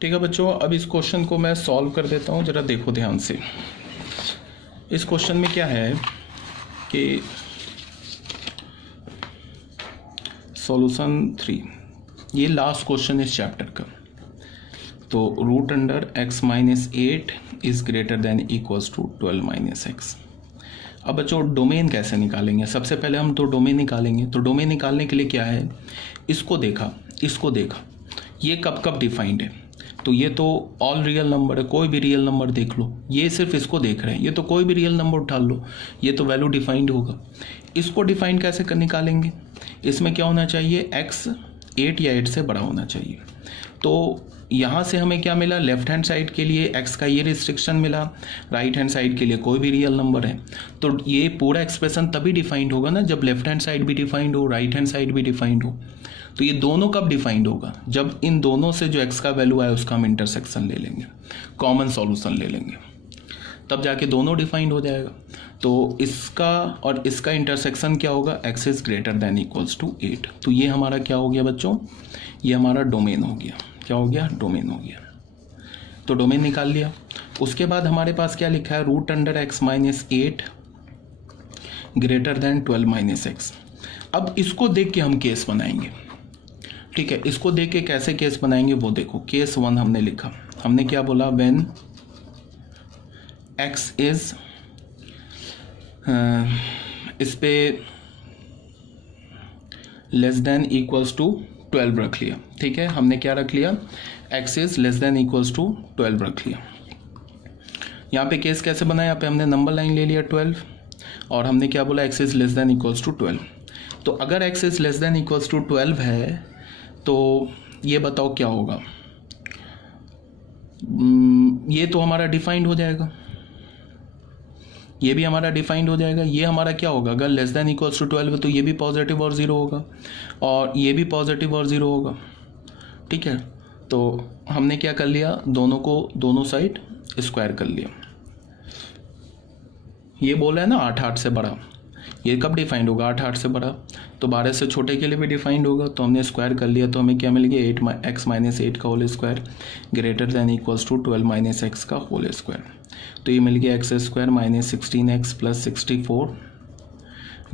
ठीक है बच्चों, अब इस क्वेश्चन को मैं सॉल्व कर देता हूँ, ज़रा देखो ध्यान से। इस क्वेश्चन में क्या है कि सॉल्यूशन 3, ये लास्ट क्वेश्चन इस चैप्टर का। तो root under x minus 8 is greater than equals to 12 minus x. अब बच्चों डोमेन कैसे निकालेंगे? सबसे पहले हम तो डोमेन निकालेंगे। तो डोमेन निकालने के लिए क्या है, इसको देखा, इसको देखा, ये कब कब डिफाइंड है। तो ये तो ऑल रियल नंबर है, कोई भी रियल नंबर देख लो, ये सिर्फ इसको देख रहे हैं, ये तो कोई भी रियल नंबर उठा लो, ये तो वैल्यू डिफाइंड होगा। इसको डिफाइंड कैसे कर निकालेंगे? इसमें क्या होना चाहिए, x 8 या 8 से बड़ा होना चाहिए। तो यहाँ से हमें क्या मिला, लेफ्ट हैंड साइड के लिए x का ये रिस्ट्रिक्शन मिला, राइट हैंड साइड के लिए कोई भी रियल नंबर है। तो ये पूरा एक्सप्रेशन तभी डिफाइंड होगा ना जब लेफ्ट हैंड साइड भी डिफाइंड हो, राइट हैंड साइड भी डिफाइंड हो। तो ये दोनों कब डिफाइंड होगा, जब इन दोनों से जो x का वैल्यू आए उसका हम इंटरसेक्शन ले लेंगे, कॉमन सॉल्यूशन ले लेंगे, तब जाके दोनों डिफाइंड हो जाएगा। तो इसका और इसका इंटरसेक्शन क्या होगा, x is greater than equals to 8। तो ये हमारा क्या हो गया बच्चों, ये हमारा डोमेन हो गया। क्या हो गया, डोमेन हो गया। तो डोमेन निकाल लिया। उसके बाद हमारे पास क्या लिखा है, root under x minus 8 greater than 12 minus x. अब इसको देख के हम केस बनाएंगे। ठीक है, इसको देख के कैसे केस बनाएंगे वो देखो। केस 1 हमने लिखा, हमने क्या बोला, व्हेन x इज, इस पे लेस देन इक्वल्स टू 12 रख लिया। ठीक है, हमने क्या रख लिया, x is less than equals to 12 रख लिया। यहाँ पे केस कैसे बना, यहाँ पे हमने नंबर लाइन ले लिया 12 और हमने क्या बोला, x is less than equals to 12। तो अगर x is less than equals to 12 है तो ये बताओ क्या होगा, ये तो हमारा डिफाइंड हो जाएगा, ये भी हमारा डिफाइंड हो जाएगा। ये हमारा क्या होगा, अगर लेस देन इक्वल्स टू 12 है तो ये भी पॉजिटिव और 0 होगा और ये भी पॉजिटिव और 0 होगा। ठीक है, तो हमने क्या कर लिया, दोनों को दोनों साइड स्क्वायर कर लिया। ये बोला है ना 8 8 से बड़ा, ये कब डिफाइंड होगा, 8 8 से बड़ा। तो 12 से छोटे के लिए भी डिफाइंड होगा। तो हमने स्क्वायर कर लिया, तो हमें क्या मिल गया, 8x माइनस 8 का whole square greater than equals to 12 minus x का होल स्क्वायर। तो ये मिल गया x square minus 16x plus 64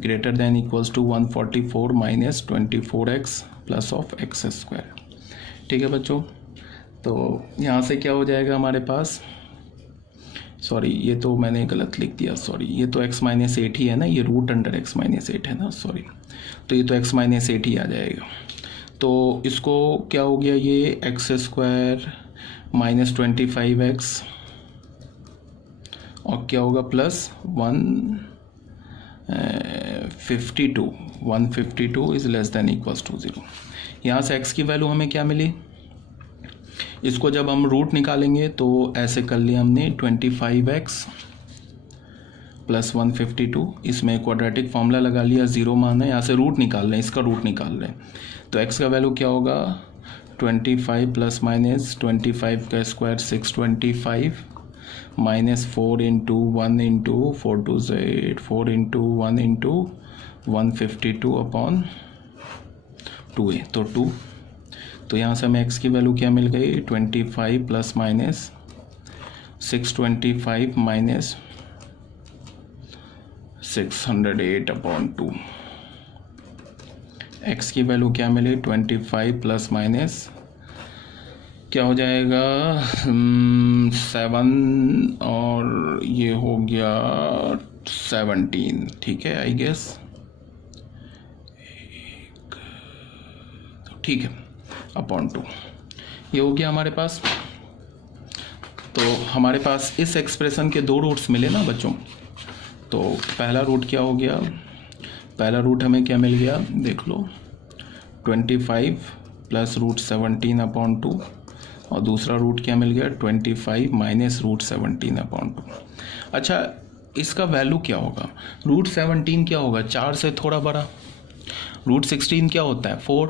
greater than equals to 144 minus 24x plus of x square. ठीक है बच्चों, तो यहाँ से क्या हो जाएगा हमारे पास, सॉरी ये तो मैंने गलत लिख दिया, सॉरी ये तो x माइनस 8 ही है ना, ये रूट अंडर x माइनस 8 है ना, सॉरी। तो ये तो x माइनस 8 ही आ जाएगा। तो इसको क्या हो गया, ये एक्स स्क्वायर माइनस 25x और क्या होगा plus 152 is less than equals to 0। यहाँ से x की वैल्यू हमें क्या मिली, इसको जब हम रूट निकालेंगे तो ऐसे कर लिया हमने 25x प्लस 152, इसमें क्वाड्रेटिक फॉर्मूला लगा लिया, 0 मान है, यहाँ से रूट निकाल रहे हैं, इसका रूट निकाल रहे हैं। तो x का वैल्यू क्या होगा, 25 प्लस माइनस 25 का square 625 minus 4 into 1 into 4 to 8, 4 into 1 into 152 upon 2a, तो 2। तो यहाँ से हमें x की वैल्यू क्या मिल गई, 25 plus minus 625 minus 608 upon 2। x की वैल्यू क्या मिली, 25 प्लस माइनस क्या हो जाएगा 7 और ये हो गया 17। ठीक है, आई गेस ठीक है, अपॉन 2 ये हो गया हमारे पास। तो हमारे पास इस एक्सप्रेशन के दो रूट्स मिले ना बच्चों। तो पहला रूट क्या हो गया, पहला रूट हमें क्या मिल गया, देख लो 25 प्लस रूट 17 अपॉन 2 और दूसरा रूट क्या मिल गया, 25 माइनस रूट 17 अपॉन 2। अच्छा, इसका वैल्यू क्या होगा, रूट 17 क्या होगा, 4 से थोड़ा बड़ा, रूट 16 क्या होता है 4,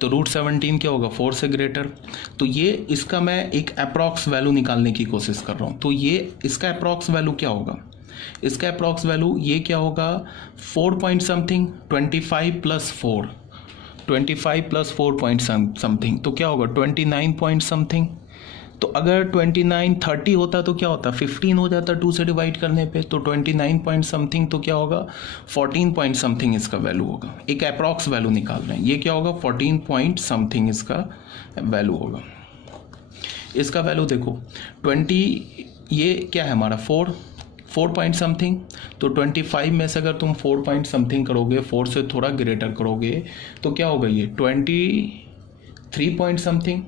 तो रूट 17 क्या होगा 4 से ग्रेटर। तो ये इसका मैं एक अप्रॉक्स वैल्यू निकालने की कोशिश कर रहा हूँ। तो ये इसका अप्रॉक्स वैल्यू क्या होगा, इसका अप्रॉक्स वैल्यू ये क्या होगा, 4 point something, 25 plus 4 point something, तो क्या होगा 29 पॉइंट समथिंग। तो अगर 29 30 होता तो क्या होता, 15 हो जाता 2 से डिवाइड करने पे, तो 29 पॉइंट समथिंग तो क्या होगा 14 पॉइंट समथिंग इसका वैल्यू होगा। एक अप्रॉक्स वैल्यू निकाल रहे हैं, ये क्या होगा 14 पॉइंट समथिंग इसका वैल्यू होगा। इसका वैल्यू देखो 20, ये क्या है हमारा 4 पॉइंट समथिंग, तो 25 में से अगर तुम 4 पॉइंट समथिंग करोगे, 4 से थोड़ा ग्रेटर करोगे तो क्या होगा ये 23 पॉइंट समथिंग।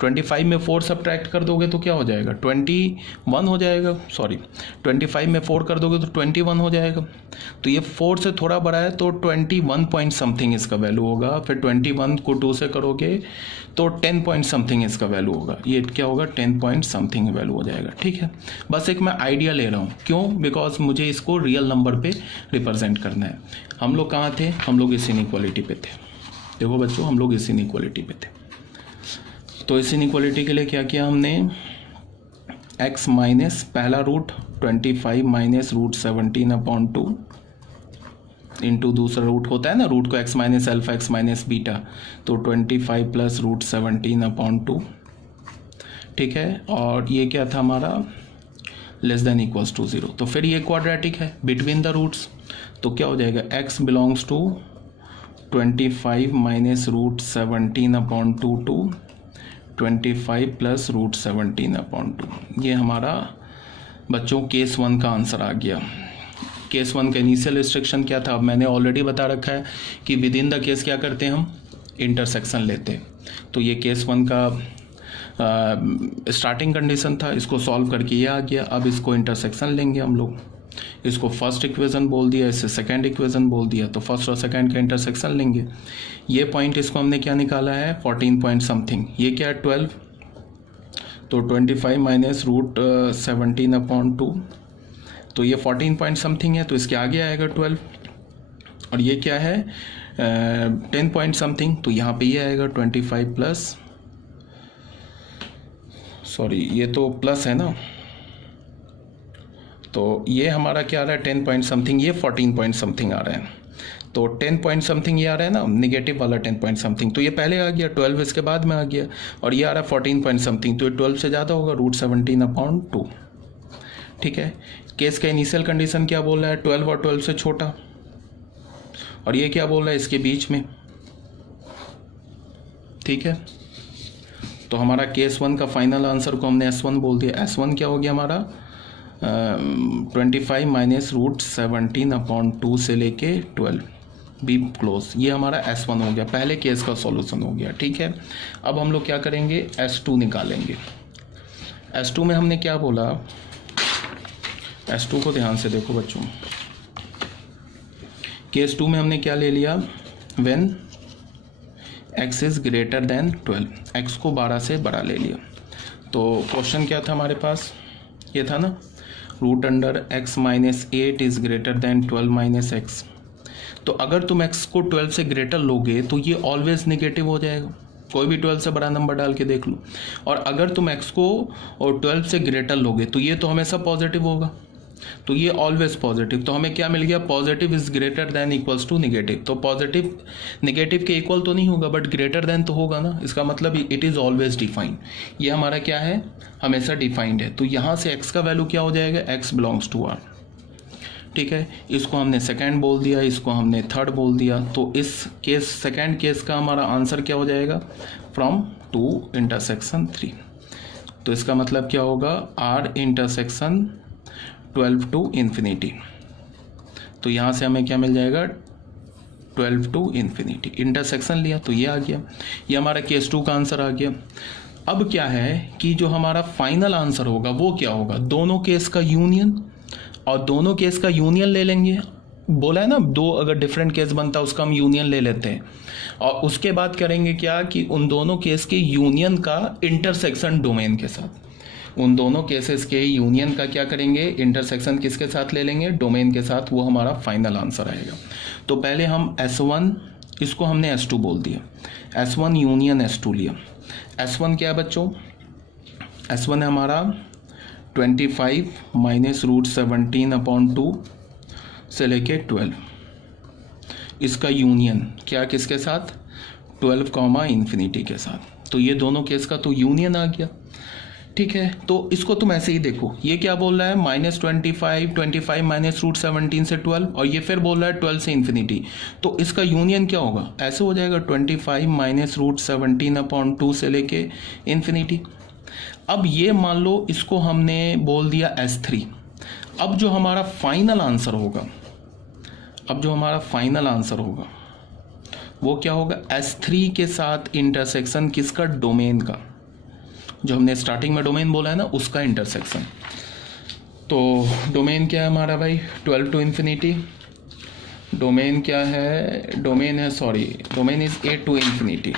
25 में 4 सब्ट्रैक्ट कर दोगे तो क्या हो जाएगा 21 हो जाएगा, सॉरी 25 में 4 कर दोगे तो 21 हो जाएगा। तो ये 4 से थोड़ा बड़ा है तो 21 पॉइंट समथिंग इसका वैल्यू होगा। फिर 21 को 2 से करोगे तो 10 पॉइंट समथिंग इसका वैल्यू होगा। ये क्या होगा 10 पॉइंट समथिंग वैल्यू हो जाएगा। ठीक है, बस एक मैं आइडिया ले रहा हूँ, क्यों, बिकॉज मुझे इसको रियल नंबर पे रिप्रेजेंट करना है। हम लोग कहाँ थे, हम लोग इस इनइक्वालिटी पे थे। देखो बच्चों, हम लोग इस इनइक्वालिटी पे थे। तो इस इनइक्वालिटी के लिए क्या किया हमने, x माइनस पहला रूट 25 माइनस रूट 17/2 इंटू दूसरा रूट होता है ना, रूट को x minus alpha x minus beta, तो 25 प्लस रूट 17/2। ठीक है, और ये क्या था हमारा लेस देन इक्वल्स टू 0। तो फिर ये क्वाड्रेटिक है बिटवीन द रूट्स, तो क्या हो जाएगा x belongs to 25 minus root 17/2 to 25 plus root 17/2। ये हमारा बच्चों केस 1 का आंसर आ गया। केस 1 का इनिशियल रिस्ट्रिक्शन क्या था, अब मैंने ऑलरेडी बता रखा है कि विद इन द केस क्या करते हैं हम, इंटरसेक्शन लेते हैं। तो ये केस 1 का स्टार्टिंग कंडीशन था, इसको सॉल्व करके ये आ गया। अब इसको इंटरसेक्शन लेंगे हम लोग, इसको फर्स्ट इक्वेशन बोल दिया, इसे सेकंड इक्वेशन बोल दिया, तो फर्स्ट और सेकंड का इंटरसेक्शन लेंगे। ये पॉइंट इसको हमने क्या निकाला है 14 पॉइंट समथिंग, ये क्या है 12, तो 25 माइनस रूट 17/2, तो ये 14 पॉइंट समथिंग है, तो इसके आगे आएगा 12। और ये क्या है 10 पॉइंट समथिंग, तो यहाँ पे ये आएगा 25 प्लस, सॉरी ये तो प्लस है ना, तो ये हमारा क्या आ रहा है 10 पॉइंट समथिंग, ये 14 पॉइंट समथिंग आ रहा है। तो 10 पॉइंट समथिंग ये आ रहा है ना, नेगेटिव वाला 10 पॉइंट समथिंग, तो ये पहले आ गया, 12 इसके बाद में आ गया, और ये आ रहा है 14 पॉइंट समथिंग, तो ये 12 से ज़्यादा होगा, रूट 17/2। ठीक है, केस का इनिशियल कंडीशन क्या बोल रहा है 12 और 12 से छोटा, और ये क्या बोल रहा है इसके बीच में। ठीक है, तो हमारा केस 1 का फाइनल आंसर को हमने S1 बोल दिया। S1 क्या हो गया हमारा 25 माइनस रूट 17/2 से लेके 12 बी क्लोज, ये हमारा S1 हो गया, पहले केस का सॉल्यूशन हो गया। ठीक है, अब हम लोग क्या करेंगे S2 निकालेंगे। S2 में हमने क्या बोला, S2 को ध्यान से देखो बच्चों, केस 2 में हमने क्या ले लिया, when x is greater than 12, x को 12 से बड़ा ले लिया। तो क्वेश्चन क्या था हमारे पास, ये था ना root under x minus 8 is greater than 12 minus x. तो अगर तुम x को 12 से ग्रेटर लोगे तो ये ऑलवेज नेगेटिव हो जाएगा, कोई भी 12 से बड़ा नंबर डाल के देख लो। और अगर तुम x को और 12 से ग्रेटर लोगे तो ये तो हमेशा पॉजिटिव होगा, तो ये ऑलवेज पॉजिटिव। तो हमें क्या मिल गया, positive is greater than equals to negative. तो पॉजिटिव नेगेटिव के इक्वल तो नहीं होगा, बट ग्रेटर देन तो होगा ना, इसका मतलब इट इज़ ऑलवेज डिफाइंड। ये हमारा क्या है, हमेशा डिफाइंड है। तो यहाँ से x का वैल्यू क्या हो जाएगा, x बिलोंग्स टू r। ठीक है, इसको हमने सेकंड बोल दिया, इसको हमने थर्ड बोल दिया। तो इस केस सेकंड केस का हमारा आंसर क्या हो जाएगा, फ्रॉम 2 इंटरसेक्शन 3। तो इसका मतलब क्या होगा, r इंटरसेक्शन 12 टू इन्फिनिटी। तो यहाँ से हमें क्या मिल जाएगा 12 टू इन्फिनिटी, इंटरसेक्शन लिया तो ये आ गया, ये हमारा केस 2 का आंसर आ गया। अब क्या है कि जो हमारा फाइनल आंसर होगा वो क्या होगा, दोनों केस का यूनियन, और दोनों केस का यूनियन ले लेंगे। बोला है ना, दो अगर डिफरेंट केस बनता है उसका हम यूनियन ले लेते हैं, और उसके बाद करेंगे क्या कि उन दोनों केस के यूनियन का इंटरसेक्शन डोमेन के साथ, उन दोनों केसेस के यूनियन का क्या करेंगे, इंटरसेक्शन किसके साथ ले लेंगे, डोमेन के साथ। वो हमारा फाइनल आंसर आएगा। तो पहले हम S1, इसको हमने S2 बोल दिया, S1 यूनियन S2 लिया। S1 क्या है बच्चों, S1 है हमारा 25 माइनस रूट 17/2 से लेके 12, इसका यूनियन क्या किसके साथ, 12 कॉमा इन्फिनिटी के साथ। तो ये दोनों केस का तो यूनियन आ गया। ठीक है, तो इसको तुम ऐसे ही देखो, ये क्या बोल रहा है -25, 25 -√17 से 12, और ये फिर बोल रहा है 12 से इन्फिनिटी। तो इसका यूनियन क्या होगा, ऐसे हो जाएगा 25 -√17/2 से लेके इन्फिनिटी। अब ये मान लो इसको हमने बोल दिया S3। अब जो हमारा फाइनल आंसर होगा, वो क्या होगा, S3 के साथ इंटरसेक्शन किसका, डोमेन का, जो हमने स्टार्टिंग में डोमेन बोला है ना, उसका इंटरसेक्शन। तो डोमेन क्या है हमारा भाई, 12 टू इन्फिनिटी। डोमेन क्या है, डोमेन इज 8 टू इन्फिनिटी।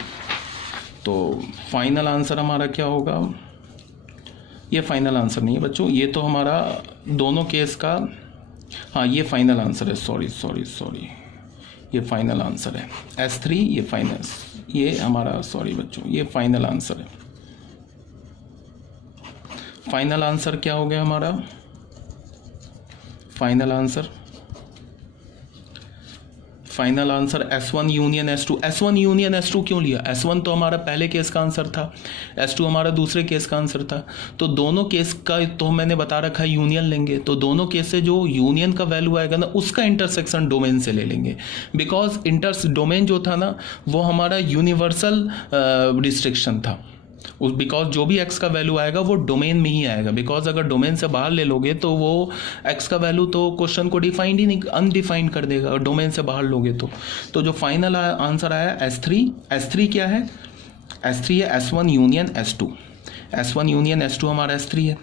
तो फाइनल आंसर हमारा क्या होगा, ये फाइनल आंसर नहीं है बच्चों, ये तो हमारा दोनों केस का, हाँ ये फाइनल आंसर है, सॉरी, ये फाइनल आंसर है S3, ये हमारा, सॉरी बच्चों, ये फाइनल आंसर है। फाइनल आंसर क्या हो गया हमारा, final answer S1 union S2। S1 union S2 क्यों लिया, S1 तो हमारा पहले केस का आंसर था, S2 हमारा दूसरे केस का आंसर था। तो दोनों केस का तो मैंने बता रखा है यूनियन लेंगे, तो दोनों केस से जो यूनियन का वैल्यू आएगा ना, उसका इंटरसेक्शन डोमेन से ले लेंगे। बिकॉज डोमेन जो था ना, वो हमारा यूनिवर्सल रिस्ट्रिक्शन था, बिकॉज जो भी x का वैल्यू आएगा वो डोमेन में ही आएगा। बिकॉज अगर डोमेन से बाहर ले लोगे तो वो x का वैल्यू तो क्वेश्चन को डिफाइंड ही नहीं, अनडिफाइंड कर देगा, और डोमेन से बाहर लोगे तो जो फाइनल आंसर आया S3 क्या है, S3 है S1 union S2। S1 union S2 हमारा S3 है।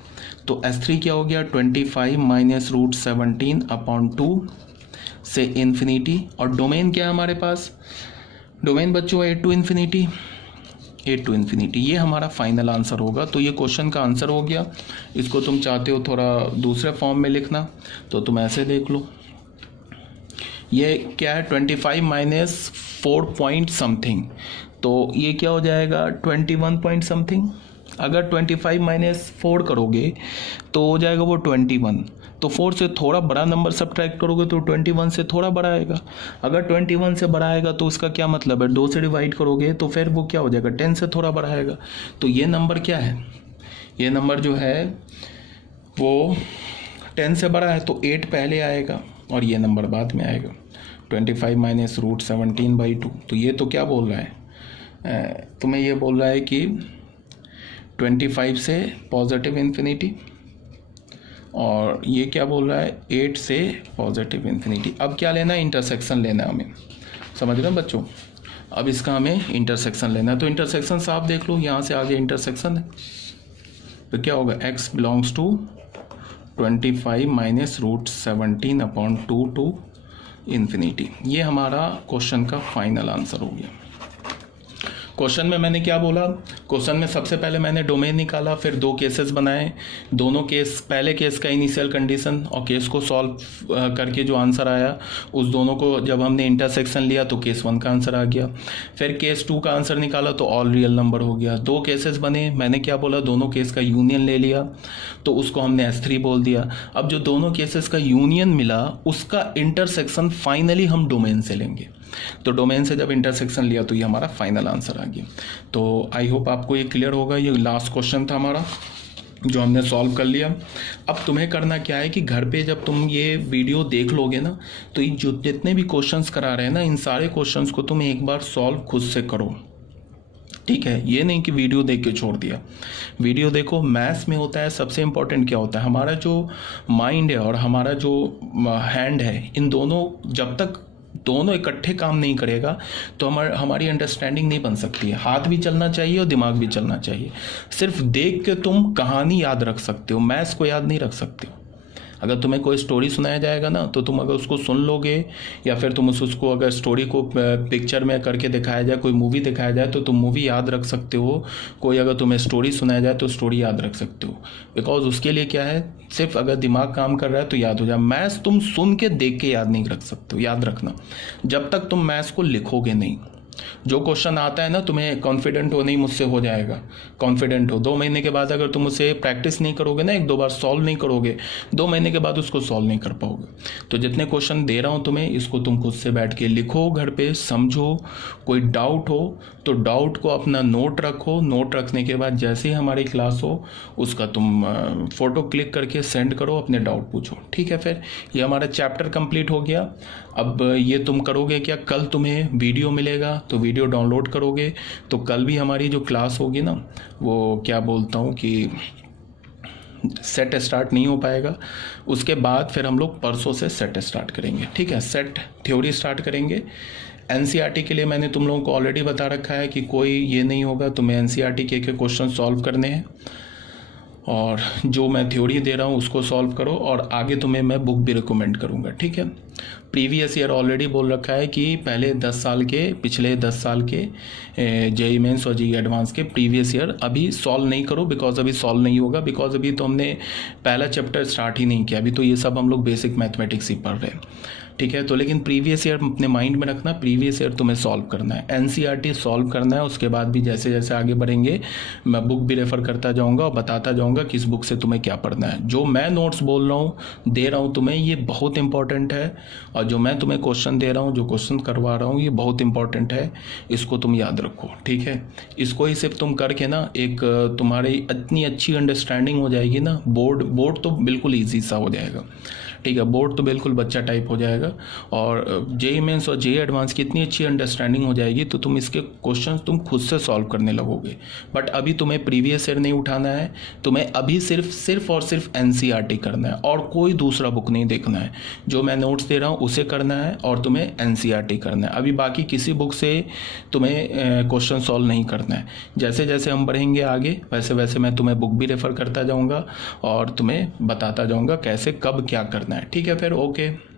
तो S3 क्या हो गया, 25 -√17/2 से इन्फिनिटी। और डोमेन क्या है हमारे पास, डोमेन बच्चों 8 टू इन्फिनिटी, ये हमारा फाइनल आंसर होगा। तो ये क्वेश्चन का आंसर हो गया। इसको तुम चाहते हो थोड़ा दूसरे फॉर्म में लिखना, तो तुम ऐसे देख लो, ये क्या है 25 - 4 पॉइंट समथिंग, तो ये क्या हो जाएगा 21 पॉइंट समथिंग। अगर 25 - 4 करोगे तो हो जाएगा वो 21। तो 4 से थोड़ा बड़ा नंबर सब्ट्रैक्ट करोगे तो 21 से थोड़ा बड़ा आएगा। अगर 21 से बड़ा आएगा तो उसका क्या मतलब है, 2 से डिवाइड करोगे तो फिर वो क्या हो जाएगा, 10 से थोड़ा बड़ा आएगा। तो ये नंबर क्या है, ये नंबर जो है वो 10 से बड़ा है, तो 8 पहले आएगा और ये नंबर बाद में आएगा, 25 - √17/2। तो ये तो क्या बोल रहा है, तुम्हें ये बोल रहा है कि 25 से पॉजिटिव इन्फिनिटी, और ये क्या बोल रहा है 8 से पॉजिटिव इन्फिनिटी। अब क्या लेना है, इंटरसेक्शन लेना है हमें, समझ रहे हैं बच्चों। अब इसका हमें इंटरसेक्शन लेना है, तो इंटरसेक्शन साफ देख लो, यहाँ से आगे इंटरसेक्शन है, तो क्या होगा, x belongs to 25 - √17/2 to infinity. ये हमारा क्वेश्चन का फाइनल आंसर हो गया। क्वेश्चन में मैंने क्या बोला, क्वेश्चन में सबसे पहले मैंने डोमेन निकाला, फिर 2 केसेस बनाए, दोनों केस, पहले केस का इनिशियल कंडीशन और केस को सॉल्व करके जो आंसर आया, उस दोनों को जब हमने इंटरसेक्शन लिया तो केस 1 का आंसर आ गया। फिर केस 2 का आंसर निकाला तो ऑल रियल नंबर हो गया। 2 केसेस बने, मैंने क्या बोला, दोनों केस का यूनियन ले लिया, तो उसको हमने S3 बोल दिया। अब जो दोनों केसेस का यूनियन मिला, उसका इंटरसेक्शन फाइनली हम डोमेन से लेंगे। तो डोमेन से जब इंटरसेक्शन लिया तो ये हमारा फाइनल आंसर आ गया। तो आई होप आपको ये क्लियर होगा। ये लास्ट क्वेश्चन था हमारा जो हमने सॉल्व कर लिया। अब तुम्हें करना क्या है कि घर पे जब तुम ये वीडियो देख लोगे ना, तो ये जो जितने भी क्वेश्चंस करा रहे हैं ना, इन सारे क्वेश्चंस को तुम एक बार सॉल्व खुद से करो, ठीक है। ये नहीं कि वीडियो देख के छोड़ दिया। वीडियो देखो। मैथ्स में होता है सबसे इम्पोर्टेंट क्या होता है, हमारा जो माइंड है और हमारा जो हैंड है, इन दोनों जब तक दोनों इकट्ठे काम नहीं करेगा तो हमारी अंडरस्टैंडिंग नहीं बन सकती है। हाथ भी चलना चाहिए और दिमाग भी चलना चाहिए। सिर्फ देख के तुम कहानी याद रख सकते हो, मैथ्स को याद नहीं रख सकते हो। अगर तुम्हें कोई स्टोरी सुनाया जाएगा ना, तो तुम अगर उसको सुन लोगे, या फिर तुम उसको अगर स्टोरी को पिक्चर में करके दिखाया जाए, कोई मूवी दिखाया जाए, तो तुम मूवी याद रख सकते हो। कोई अगर तुम्हें स्टोरी सुनाया जाए तो स्टोरी याद रख सकते हो। बिकॉज उसके लिए क्या है, सिर्फ अगर दिमाग काम कर रहा है तो याद हो जाए। मैथ्स तुम सुन के देख के याद नहीं रख सकते हो। याद रखना, जब तक तुम मैथ्स को लिखोगे नहीं, जो क्वेश्चन आता है ना, तुम्हें कॉन्फिडेंट हो नहीं मुझसे हो जाएगा, कॉन्फिडेंट हो। 2 महीने के बाद अगर तुम उसे प्रैक्टिस नहीं करोगे ना, 1-2 बार सॉल्व नहीं करोगे, 2 महीने के बाद उसको सॉल्व नहीं कर पाओगे। तो जितने क्वेश्चन दे रहा हूँ तुम्हें, इसको तुम खुद से बैठ के लिखो, घर पे समझो। कोई डाउट हो तो डाउट को अपना नोट रखो, नोट रखने के बाद जैसे ही हमारी क्लास हो उसका तुम फ़ोटो क्लिक करके सेंड करो, अपने डाउट पूछो, ठीक है। फिर ये हमारा चैप्टर कंप्लीट हो गया। अब ये तुम करोगे क्या, कल तुम्हें वीडियो मिलेगा तो वीडियो डाउनलोड करोगे, तो कल भी हमारी जो क्लास होगी ना, वो क्या बोलता हूँ कि सेट स्टार्ट नहीं हो पाएगा। उसके बाद फिर हम लोग परसों से सेट स्टार्ट करेंगे, ठीक है। सेट थ्योरी स्टार्ट करेंगे। एनसीईआरटी के लिए मैंने तुम लोगों को ऑलरेडी बता रखा है कि कोई ये नहीं होगा, तुम्हें एनसीईआरटी के क्वेश्चन सॉल्व करने हैं, और जो मैं थ्योरी दे रहा हूँ उसको सॉल्व करो, और आगे तुम्हें मैं बुक भी रिकमेंड करूँगा, ठीक है। प्रीवियस ईयर ऑलरेडी बोल रखा है कि पहले 10 साल के, पिछले 10 साल के जेईई मेंस और जेईई एडवांस के प्रीवियस ईयर अभी सॉल्व नहीं करो, बिकॉज अभी सॉल्व नहीं होगा, बिकॉज अभी तो हमने पहला चैप्टर स्टार्ट ही नहीं किया, अभी तो ये सब हम लोग बेसिक मैथमेटिक्स ही पढ़ रहे हैं, ठीक है। तो लेकिन प्रीवियस ईयर अपने माइंड में रखना, प्रीवियस ईयर तुम्हें सॉल्व करना है, एनसीईआरटी सॉल्व करना है। उसके बाद भी जैसे जैसे आगे बढ़ेंगे मैं बुक भी रेफ़र करता जाऊंगा और बताता जाऊंगा किस बुक से तुम्हें क्या पढ़ना है। जो मैं नोट्स बोल रहा हूँ, दे रहा हूँ तुम्हें, ये बहुत इंपॉर्टेंट है, और जो मैं तुम्हें क्वेश्चन दे रहा हूँ, जो क्वेश्चन करवा रहा हूँ, ये बहुत इंपॉर्टेंट है, इसको तुम याद रखो, ठीक है। इसको ही सिर्फ तुम करके ना एक तुम्हारी इतनी अच्छी अंडरस्टैंडिंग हो जाएगी ना, बोर्ड तो बिल्कुल ईजी सा हो जाएगा, ठीक है। बोर्ड तो बिल्कुल बच्चा टाइप हो जाएगा, और जेईई मेंस और जेईई एडवांस की इतनी अच्छी अंडरस्टैंडिंग हो जाएगी तो तुम इसके क्वेश्चन तुम खुद से सॉल्व करने लगोगे। बट अभी तुम्हें प्रीवियस ईयर नहीं उठाना है, तुम्हें अभी सिर्फ और सिर्फ एनसीईआरटी करना है, और कोई दूसरा बुक नहीं देखना है। जो मैं नोट्स दे रहा हूँ उसे करना है, और तुम्हें एनसीईआरटी करना है। अभी बाकी किसी बुक से तुम्हें क्वेश्चन सॉल्व नहीं करना है। जैसे जैसे हम बढ़ेंगे आगे, वैसे वैसे मैं तुम्हें बुक भी रेफ़र करता जाऊँगा और तुम्हें बताता जाऊँगा कैसे कब क्या करना है, ठीक है। फिर ओके।